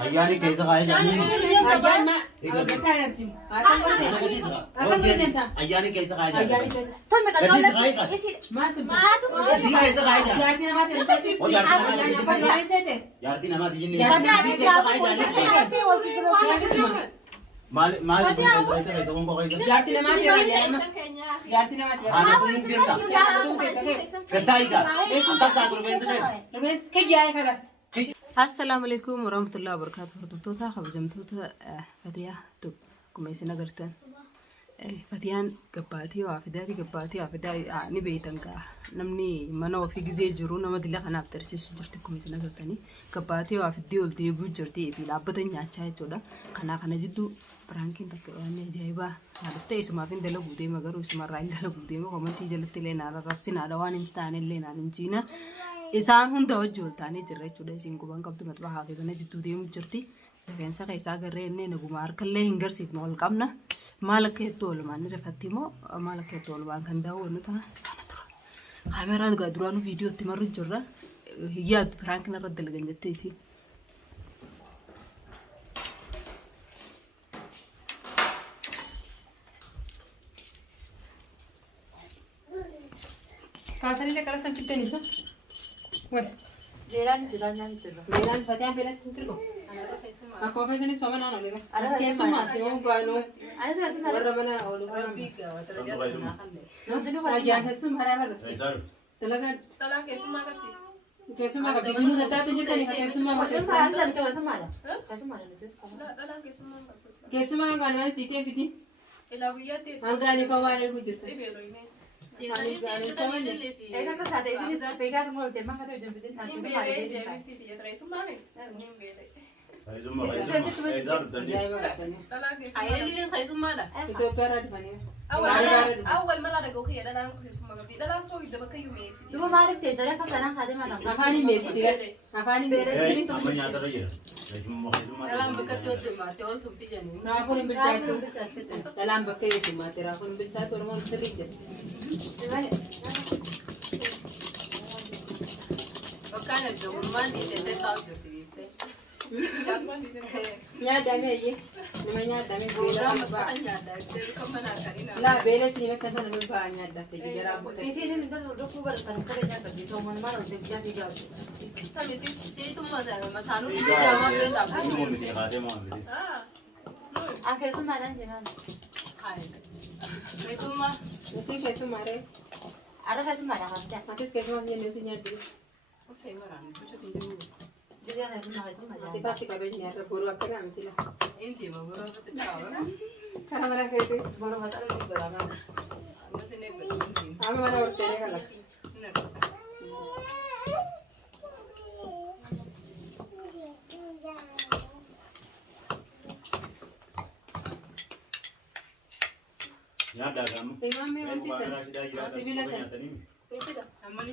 أياني كيف قاعد يعني؟ أيان ما بتاعتي أكمل أنت أياني كيف قاعد يعني؟ أيان كذا ثم كيف قال قاعد؟ ما تبغى كيف قاعد يعني؟ جارتنا ما تنتهي جارتنا ما تجيني جارتنا كيف قاعد يعني؟ ما كيف قاعد جارتنا ما تنتهي جارتنا ما تنتهي أنا تقول كذا كتايدا أنت تعرف بين ذلك ربنا كي جاي خلاص السلام عليكم ورحمة الله وبركاته. هردفتوتا خبجمتوتا فتيا توب كميسنا قرتن فتيان قباتي وافداتي قباتي وافداتي نبيتنكا نمني منو في جزء جرونا ما دلنا أنا بترسيس جرت كميسنا قرتني قباتي وافدي ولتي بوجرتي في لابتن ياتشاي تودا كنا جدو برانكين تك يعني جايبا عرفت اسمه فين دلوا بودي مغر اسمه راين دلوا بودي ما كمان تيجي لتلين على رفسين على وان إنتان اللي نانجينا إسان هون داود جولتاني جرّي شودا إسين كوبان كابتو متبع هاكي بنا جدّو ديم جرتي لكن ساق إساق الرئيني نقومار كله هنجر سيد مول كامنا مالك يطول ما نرفتي مو مالك يطول وان كان داو نتا أنا ترى كاميرا قادرانو فيديو تمر جرّا هي فرانك نرد لجنة تيسي كاسري لك على سنة التاني صح؟ وين؟ جيران ترى ميلان فتيان بيلات تنتركو أكو فيزني سوما نانو ليه كيسو ما سيوم قانو أنا اسمع وربنا أولو فيك نودنو أجا كيسو مرة مرة تلاقي كيسو ما قبل سنو تتا تجتني كيسو ما كيسو قبل ما أنت كيسو ما كيسو ما قانو تيجي في دي أنغاني كوالي كوجرت أنا كسادة إيش بيجات مول تما هذا يجون بدين هذا كيسو ما جاي بقى أيلي خيسوم ماذا؟ itu perat bani أول مرة لقوا هي لا اسمه قبل لا سوي ده بكيو ميسي لو ما عرفت إيش أنا كسران خادم أنا afani mesi tiga afani mesi dalam bekerja tu mah teol tu tijan ni rafun bercatu dalam bekerja itu mah rafun bercatu orang serija bukan ada rumah ni dia tahu tu kita nya dame ye namanya dame bela orang banyak ada jadi kemana kali nak la bela sini macam mana banyak ada tiga jarang إيش إيه نقدر نروح كوبا ترى كذا جاب بدي تومن ما نقدر جاب جاب tapi si tu masa sanu tu jama berita كيسو ما أنا جمال Kesu mah mesti kesu mare أنا كيسو ما أنا كذا matis kesu mah yang nasi nyadu oh saya marah macam tu jadi أنا كيسو ما nanti pasti kabeh ni ada buru apa kan mesti lah inti mah baru tu tahu karena mana kayak baru mata lu berapa masih ni inti ama mana orang tere kalah benar imam me nanti sen masih bila sen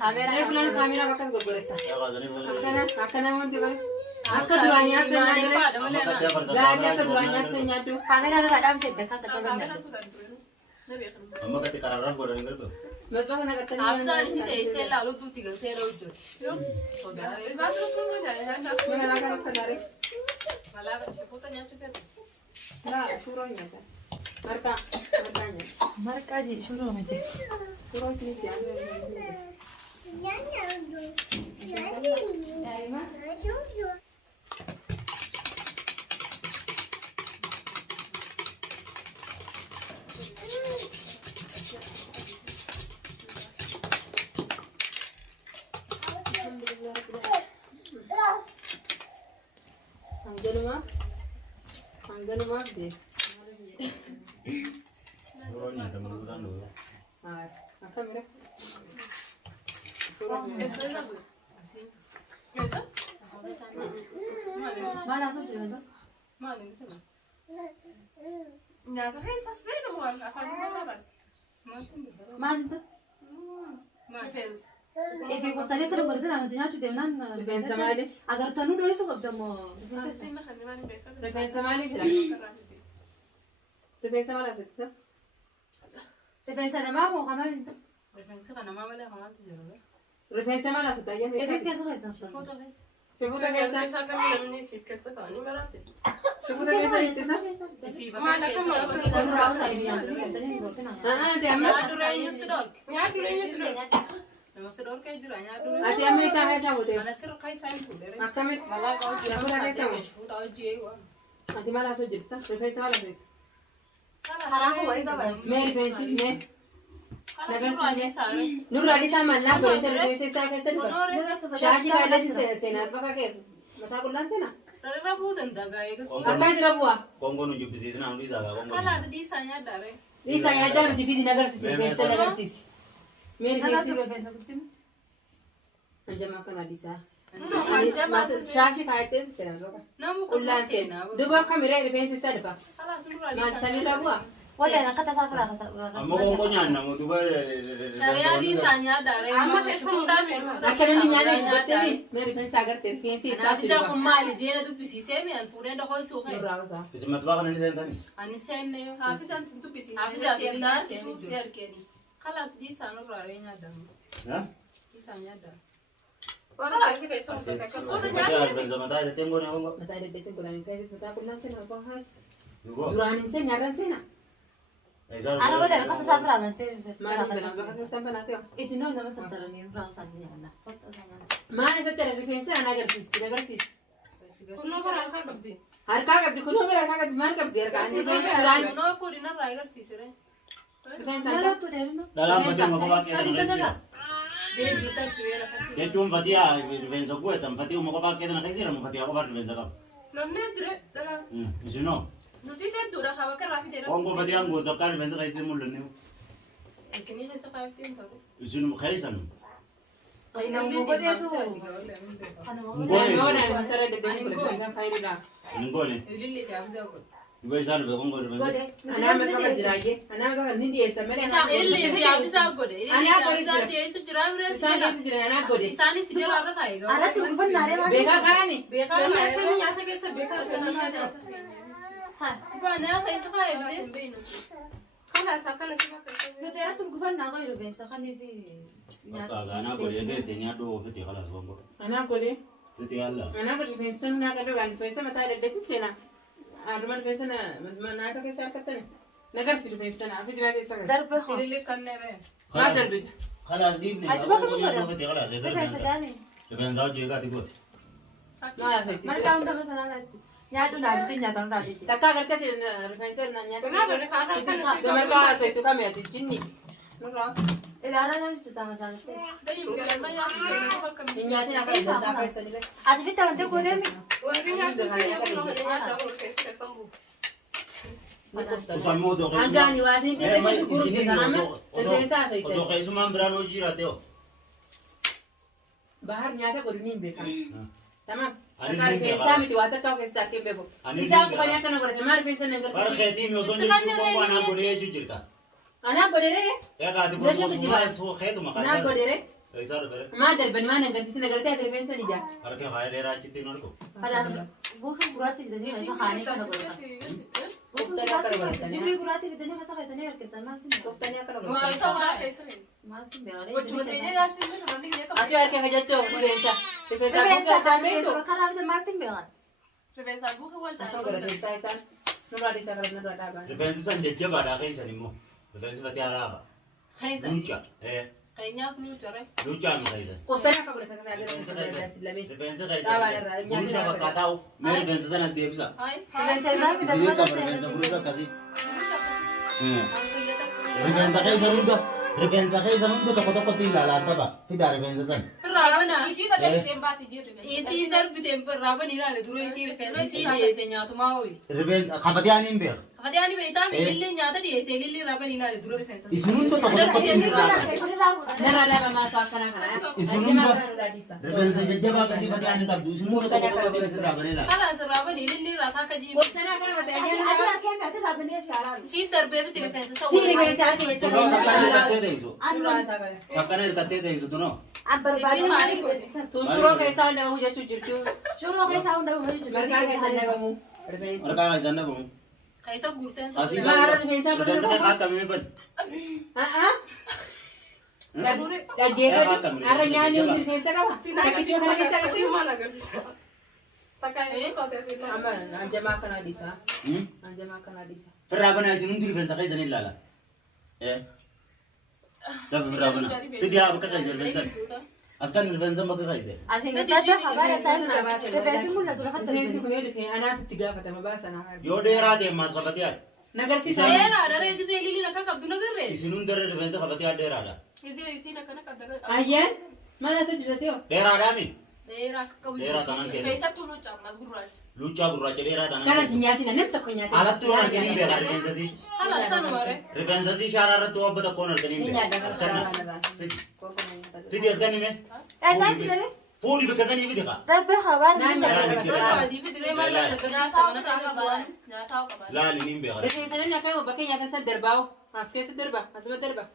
kamera ini bulan kamera makan goboreta akana nanti kan akka duranya senyadu lagi akka duranya senyadu kamera ada dalam set dekat atau كاميرا enggak سودان نبي أخلو أما كتير كاران كوران كده mesbah nak kata after itu dia isi lalu tu tiga saya lalu saudara إذا تروح ما جاي هذا mana kan kenari malah sebutannya tu kan lah suruhnya kan markanya mereka aja suruh aja suruh sini jangan Anggan maaf deh. Akan berapa? إيش هذا إيش ما لازم تقول malah ni sana يا تخيل ساسين مو أفهم ما بس ما انت ما فيز في قصة كده برضه أنا جينا شو دمنا Referensa mali. أجر تنو ده يسوق قدام ساسين خلني ما نبيك Referensa mali sila. Referensa mali sila. defensa أنا ما هو كمان أنت referensi kana mama le mama tu jero Referensa mali sila. كيف كيسو هيسا foto ves Shubuta keessa. Isaa kan namni fi keessa taa'anii maraate. Shubuta keessa ittisa. Fi Maal akka maal Amma. nyaatu reenya si dhoorke. Ati amma isaa keessa buute. Akkamitti? Ati maal asoo jirta? Rifeensa maal asoo jirta? Mee rifeensi mee? Nurra adiisaa mannaa godhate rifeensa isaa keessa dhufa. Shaashii kaayilatti seenaa bakka keessa. Mataa qullaan seenaa? Akkaan jira bu'aa? Kongo nu jubbisiisna hundi isaa gaa kongo. Dhiisaa yaaddaa miti fiizi nagarsiisi rifeensa nagarsiisi. Mee rifeensi? Anjamaa kan adiisaa. Shaashii kaayattee seenaa bakka. Qullaan seenaa. Duuba akkamiree rifeensi isaa dhufa? Maal samiirraa bu'aa? Amma kongo nyaanna mu duba. Akka namni nyaanni dubattee fi mee rifeensa agartee rifeensi isaatti dhufa. Nurraa osaa. Isin matbaa kana ni seentani. Haafisaan si dubbisi. Haafisaan Seenaa si si si argeni. Warra si keessa muka kakka foto nyaata. Rifeensa mataa hidhattee ngoone kongo. Mataa hidhattee godhanii keessatti mataa qullaan seenaa abbaa haas. Dugo. Duraan hin seenaa irraan seenaa. Isaa Maal hin beekan bakka keessan banaatee maal isatti rifeensa an agarsiisti agarsiisi. Kunnoo bara harkaa qabdi. Harkaa qabdi kunoo bira harkaa qabdi maal qabdi harkaa duraan rifeensa dhalaan fatee muka baaqee kana keessa jira. Jechuun fatiyaa rifeensa guutan fatii muka baaqee kana keessa jira fatii qofa rifeensa qaba. Namni dire dhala. Isinoo. Nuti sedduudha qaba kan raafi deera. Kongo fatiyaan guutuu akka rifeensa keessa mul'anne. Isin keessan. Ngoone. Duba isaan dhufe kongo rifeensa. Anaa maqaa qaba jiraayyee anaa maqaa ni dhiyeessa malee anaa godhe isaan dhiyeessu jiran anaa godhe beekaa karaani Namni akka nyaata keessa beekaa akkasii nyaata. Kanaas akkana si bakka Anaa godhe eegate nyaadhu ofitti kalaas kongo. anaa godhe Fiti yalla. anaa godhe rifeensa naa godhe waan rifeensa mataa hidhattee seenaa aduma rifeensa naata keessa harkattani nagarsi rifeensa naa fi dibaatee isa maal darbita Kalaas dhiifne kongo nyaadhu ofitti kalaas eegate. Rifeensa hojii eegaati goote. maal affeettise takka agartee rifeensa na nyaata damarkaa haasawaitu kame ati jinni nurraa hin nyaatin akka isantaa keessanillee warri nyaata nyaata orkeessi keessan bu'u. Usammoo doo keessumaa. hangaani waasiin dhirreessi gurgurti kanama rifeensa haasawite Doo keessumaan biraan hojii jiraate hoo. bahar nyaata godhanii hin beekamu tamam Anis akka hin rifeensaa beekaa. miti waa takka keessatti akka hin beeku Anis isaan hin qofanii beekaa. akkana godhate maal rifeensa na Bara agarsiisi keetii mi'oosoo jechuun kongo anaa godhee jechuu jirta. anaa godhere Eegaati Jechuun kongo jiba. sumaa keetuma anaa kan godhere isaa dhufere. maal darbani maal agarsiisi agartee ati rifeensa ni jaa Harka faaya dheeraa achitti hin argu. koftanii akkana godhatanii koftanii akkana Maal godhatanii ta'uudhaa keessa hin. Wajjuma ta'ee nyaachuu hin namni illee ati qaba. harka fajjachoo rifeensa rifeensa buqqaataan beektu Rifeensaan buuka wal akka caalaa. godhateessaa isaan nurraa dhiisaa kana nurraa dhaabaa Rifeensi san jajjabaadhaa keessan immoo. Rifeensi fatii alaaba. Luuca. Luucaa mi keessan. koftanii akka godhatan kana rifeensa godhatan lamee Rifeensi Dhaabaan irraa, keessan. nyaanni Buruusha irraa fakkaataa'u. Mee rifeensa sanas deebisa. Isinii qaba rifeensa buruusha akkasii. Rifeensa keessa hunda. Rifeensa keessa hunda tokko tokkotti ilaalaa qaba. Fidaa rifeensa san. Ishii dadhabbiteen baasii jirri. Isiin darbiteen raabanii ilaale dura isii rifeensa isii dhiyeesse nyaatumaa ho'i. Rifeensa kafatiyaan hin beeku. Kafatiyaan beektaa ilillee nyaata dhiyeesse ilillee raabanii ilaale dura rifeensa. Isin hunda tokko tokkotti ilaalaa. narraa dhaaba maasaa akkanaa kana Isin achimaa hunda. kana nurraa dhiisaa Rifeensa jajjabaa akkasii fatiyaan hin qabdu. Isin hunda tokko tokkotti irraa banee Kalaas raabanii ilillee raataa akka jiibuu. koftanii akkana godhatanii Siin darbee biti rifeensa isa sii rifeensaa ati jecha Osoo akkana hirkattee teessu. nurraa isaa kana Akkana hirkattee teessu tunoo. Isiin maaliif tun shuroo keessaa hunda bahuu jechuu jirtu margaa keessa dhabamu rifeensi Harkaa keessan dhabamu. keessa guurteen Asii Maa har'a rifeensaa godhatu rifeensa tokko? akka kamii bad. dhaggeeffadhu har'a nyaanni hundi rifeensa qaba Sinaa rakkichuu kana keessa agarsiisa. qabdi Maal agarsiisa? Takkan ini kau tes ini. Aman, anjama kana disa. Anjama kana disa. Ferrabana isin undi rifensa kai zan illala. Da ferrabana. Tidi ha baka kai zan. Askan rifensa baka kai zan. Asin nggak kabar saya rifensi mulla tuh kan Rifensi kun yodi fe ana tiga fata mabasa na har. Yo dera de mas qabatiyat. Nagar si Saya ada itu yang lili nak kau tu nak kerja. Isin undi rifensa qabatiyat dera da. Ini sini nak kata. Ayan, mana so jida teo? Dera da min. Daerah kau. Dera tanan ke. Kaisa tu lucu mas guraj. Lucha burracha dera tanan. Kana sinyati na nem to kunyati. Alat tu orang ini dera rifensa si. Alasan mare. Rifensa si syarara tu abada corner tani be. Ninya da Askan. Koko na. Fidi askan ni me. saya tidak nih Fudi be kazani fidi ka. tapi kabar Nanya Kalau di video ini malah Nya tahu kapan? Nya tahu kapan? La li nimbe ka. Rifensi na kai mo bakay yata sa derbao. Aske sa derba, asba derba.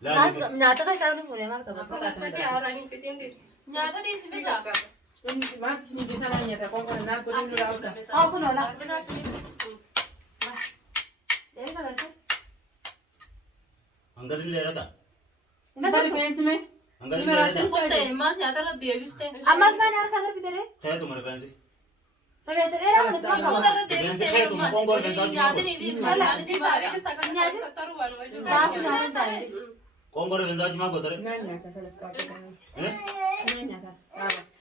La li. nyata kan saya udah mulai marka Aku nggak seperti orang yang fitting dis. Nya tadi sini dah. Don ma sini bisa na nyata koko na po din Asli ra usa. aku nolak Sebenarnya ini. ini kalau itu Angazin dera da. Ba rifensi me? Angazin dera da. Kota emas nyata nak dia viste. amat kan harus kadar pitere Kaya tu rifensi. rifensi era kan itu Kota kabar nak dia Rifensi viste. kaya tu mongol kan sa Nyata tu. ni di Malah mana di di sana mana. kita kan ada setaruhan wajib. aku nolak tadi Kongor rifensa jima ko tare. Nanya ka sa ska. Eh? Nanya ka.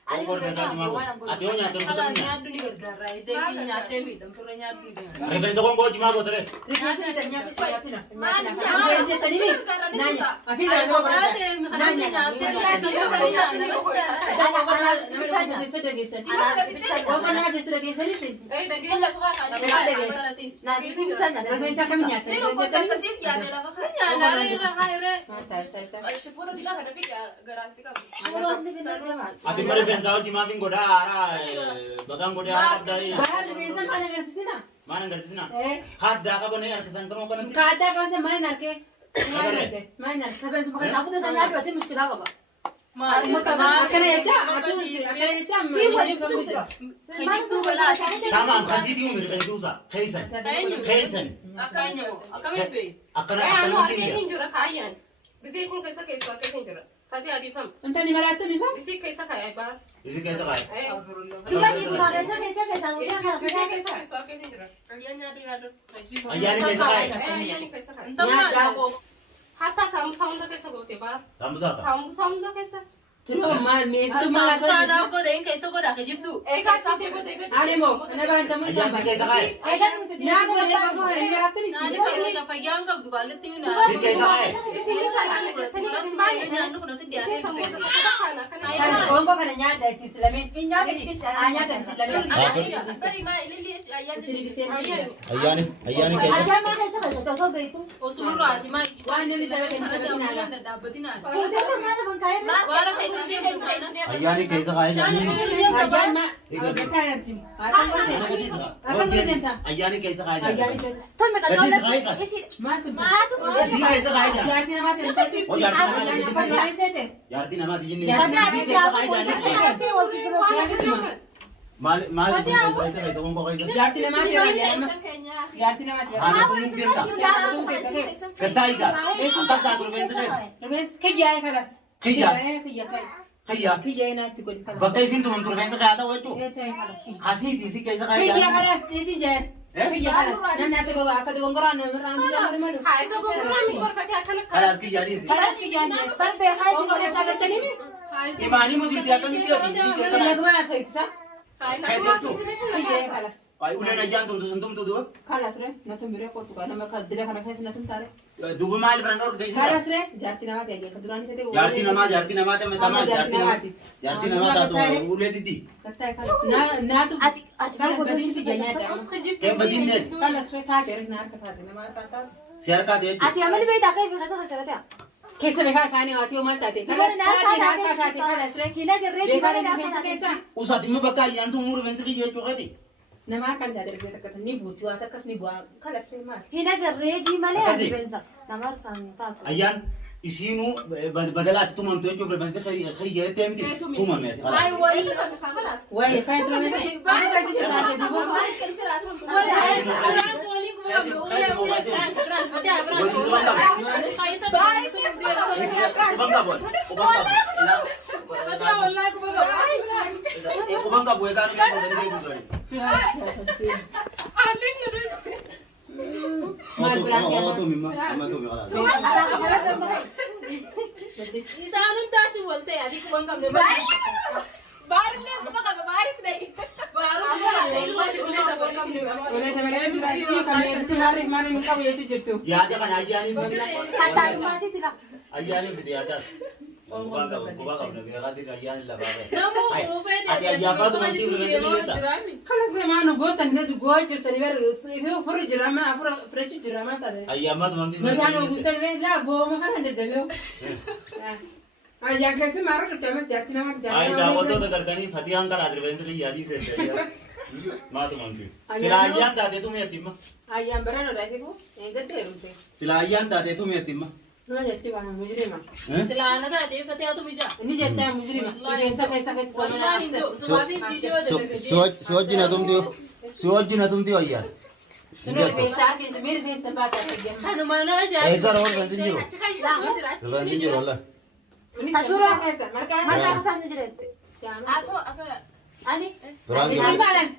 Kongor rifensa jima ko. Ati onya tu Kalau tu. nyatu ni berdarah, itu sih nyata mi, tempur nyatu ni. Rifensa kongor jima ko tare. Rifensi na nyati nyati na. Rifensi tadi ni. Nanya. Afi da zo ba. Nanya. Koko na just lagi salisin. Dah dia lah bukan ada. nah di sini tanya Rifensi kami nyati. Ini kok saya sih ya ada apa kan? Sefoto tidak ada fikir garansi kamu. urus di pitere mah Ati mari rifensa jima fin goda ara. Bagang goda ara dai. Bahar rifensi mana garsina? Mana ngartisina? Eh. Khadda ka bone yar kisan kano kan. Kada ka se mai narke. Mai narke. rifensi pakai aku tuh saya ada itu muskil apa Akara ya cha, akara ya cha. Kajik tu bala. Tamam khazidi um rifensa usa. Khaisan. Khaisan. Akanyo, akamit be. Akana Eh, anu akana ada tinja. hinjura kayan. Bisa sih kayak suara hinjura. Tadi ada pam. Anta ni marata ni sa? Bisa kayak apa? Isi kaisa kai. Eh, kita di rumah saya tahu iya kan kayak suara hinjura. Kalian nyadu. Ayani kaisa kai. Iya kayak kayak. Entah mana. Hatta sound kayak gitu ba. Tamsa ta. Sound kayak. Turo mal me su mala Sana aku deh, kayak so dah kejip tu. Eh kayak gitu deh. Ani mo, na ba anta mo sa Ayani ba? kaisa kai. eh kan itu dia Na ko ni ba ko ni marata ni Nani si. kalau tak pagi angkat tu kalau tu na. Si kaisa kai. Sini sana tadi kan banyak. Anu kena sedia. Saya sama itu kana kana. Kan ko ko kana nya da si islamin. Nya da si islamin. Anya da si islamin. Bari ma ilili ayan. Sini di sini. Ayani kaisa. aja mah saya sudah tahu dari itu O seluruh aja mah. Wani ni tawe kan dapatin ala. Dapatin ada. udah tuh mana bang kaya Warna kursi yang sana. Ayani kaisa kai. Ayan ma. Betara tim. Akan ko ni. Akan ko ni ta. Ayani kaisa kai. Ayan ko. tuh mereka Jadi nolak sekali kan? Ma tu. Si kaisa kai. Jarti na mate ta. Oh yarti nama Ayan di ko sini. ni sete. Yarti nama di sini. Yarti Si kaisa kai jani. Mal kaisa kai kongko kaisa. Jarti na mate ya. Jarti na mate. Ana tu mungkin ta. Kedai ka. Antas ka rifensa kai. Rubens kaya kalas. Kaya? Kaya kaya. Kaya. Kaya na tu ko kalas. Bakka isin tu rifensa kai ata wachu. Kaya kalas. Khasi ti si kaisa kai. Kaya kalas isi jan. Kaya kalas. Nana tu ko akad ko ngora na randu randu malu. Hai to gurami berpati akan Khalas ki jani si. Kalas kaya jan. sar be kaya Ko ko sa ka tani ni. Imani mo di dia kami dia di si kaisa kai. Lagwa na so itsa. Kai tu. Kaya kalas. Ay ulen ayan tum tu sentum tu du. Kalas re. Na tu mire ko tu kana ma kadile kana khes na tum tare. Dubu mal frangor kaisa. Kalas re. Jarti na mate ya kadurani sete. Yarti nama te me tamal yarti nama ta tu ule didi. Katta kalas. Na tu. ati Kalas badin si janya ta. Ke badin de. Kalas re ka ter na ka ta na ma ta ta. Share ka de. ati amal be ta kai be kasa kasa ta कैसे बेकार खाने आती हो मत आते कलर खाते कलर से hina gerre di बेकार mana नहीं कैसा Usa di mo bakal yan tu mur vense ki ye chokati. नमार कर जाते रहते तक नहीं बूझो आता कस नहीं बुआ कलर से मार hina gerre di mana Kasi. bensa namar kan ta Ayan isinu badalat tu mam tu chok vense khi ye tem ki tu mam me. Ay, wali pa خلاص. वही खाए तो मैंने आप कैसे चला के दी वो ما كل سرعة Ubang ka bon. Ubang ka. Quban qabu eegaan qabu dandee buusani. Oto mimma amma to mi qala. Isaanun taasi walte adi kuban qabne baarne kuma qaba baaris dai baaru Yaada kana ayyaani fide yaada. Quban qabu nabi qadir ayyaani la baare. namu ufeete Ati ayyaabatu manti rifeensa biyyeetta. خلاص ما أنا قلت إن ده جوا جرتني بر هو فرج جرامة فرج جرامة ترى Ayyaabatu manti ما كانوا rifeensa مستني لا بو ما كان عنده دبيو يعني كيسي ما ركض كمان جاتنا ما Ay جاتنا daawwattoota gartanii fatiyaan karaa rifeensa biyyaadii seettee. Maatu manti. Sila ayyaan taateetu meettimma. أيام برانو لا يفيكو إنت تيرونتي Sila ayyaan taateetu meettimma. ما جاتي وانا مجرمة tilana taate fateatu bija إني جاتي مجرمة كيسا كيسا كيسا wallahi ndo suwafi video Si wajjin atumti ayyaan. تنور كيسا كيسا مير كيسا باسا كيسا hanumana ja Eessara ol rifeensi jiru. Rifeensi jiru wallah. أشورا كيسا مركان ato Biraan إيش jiru. بالن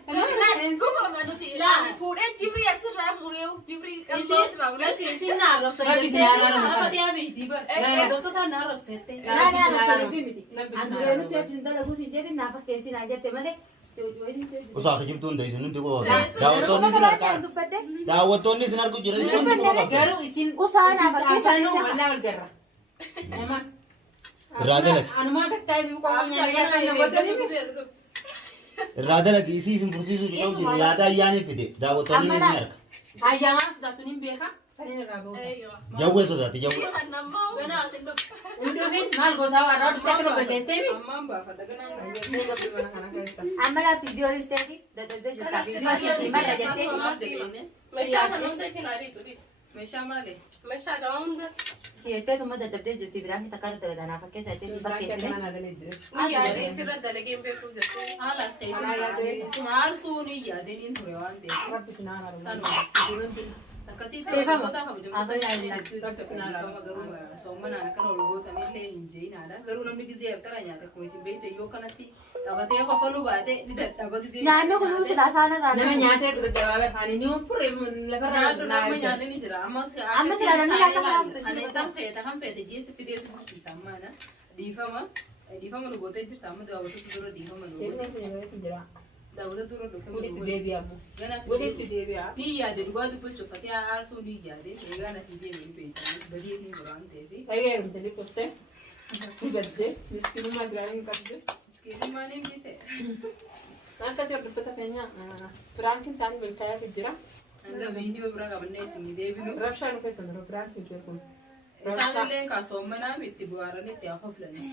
Bukuma nuti ilaali fuudhee jibrii asirraa muree jibrii qabsoo asirraa muree isin na arrabsa Rabbi jettee isin haa arrabsa. harabati yaa beekti bar gootota na arrabsette Naani arrabsa miti anduree nuti wajjin dalaguu si jedhin naaf akkeensi naa jette malee si wajjin Usaa kijibtuu hin deessu nuti qaba. Daawwattoonni sin argaa. Daawwattoonni sin argu jiran sin qaba. garuu isin usaana fakkeessanu wallaa ol garra nama Irraa dalagi. anumaa gattaa ibi qofa nyaata nyaata namootni Irraa dalagi isii isin fursiisuu jedhamu jiru yaada ayyaanii fide daawwattoonni ni arga. ayyamaa sodaatuun hin beeka saniin irraa bahu Jawwee sodaati jawwee. ganaa asin dhufu hundufin maal gootaa warraa dhuftee akka dubbateessee mi ammaan baafadha ganaa ni gabbi mana kana keessa amma la fiidiyoonis ta'e dadhabdee jirta fiidiyoo mala jettee meeshaa kan hunda isin adiitu dhis meeshaa maalee meeshaa kan hunda si jettee tuma dadhabdee jirti biraan takka dalagaa naaf fakkeessa jettee si fakkeessine yaadee sirra dalageen beekuu jettee haalas keessumaa isin haalsuun yaadeen ture waan ta'eef rabbi sinaa haru sanuma akkasitti gootota garuu soomanaan akkana ol gootanillee hin jeenaadha garuu namni gizee ertara nyaate akkuma isin beekte yoo kanatti taphatee kofaluu baate ni dadhaba gizee nyaanni kun sidhaa isaan irraa nama nyaatee dadhabaa barbaani ni furre lafarraa nama nyaanni ni jira amma sila namni nyaata ani kan feete jeessa fidee si gurgurtiisa ammaana dhiifama nu gootee jirta amma daawwatatu dura dhiifama nu jira daawwatatu dura walitti deebi'amu ganatti walitti deebi'a ni yaade dhugaa dubbachuu uffatee aarsuu ni yaade eegaan asii deemee beekamu badeetiin jira waan ta'eef dhageerumte liqoftee ni gadde miskiinummaa biraanii qabde iskiitii maaliin dhiise akkasii hordoftoota keenya firaankiin isaanii milkaa'ee jira hanga viidiyoo bira qabannee isin deebinu rabshaa dhufee sana firaankiin kee kun isaanillee kaasoomanaa itti bu'aaranii itti hafaflanii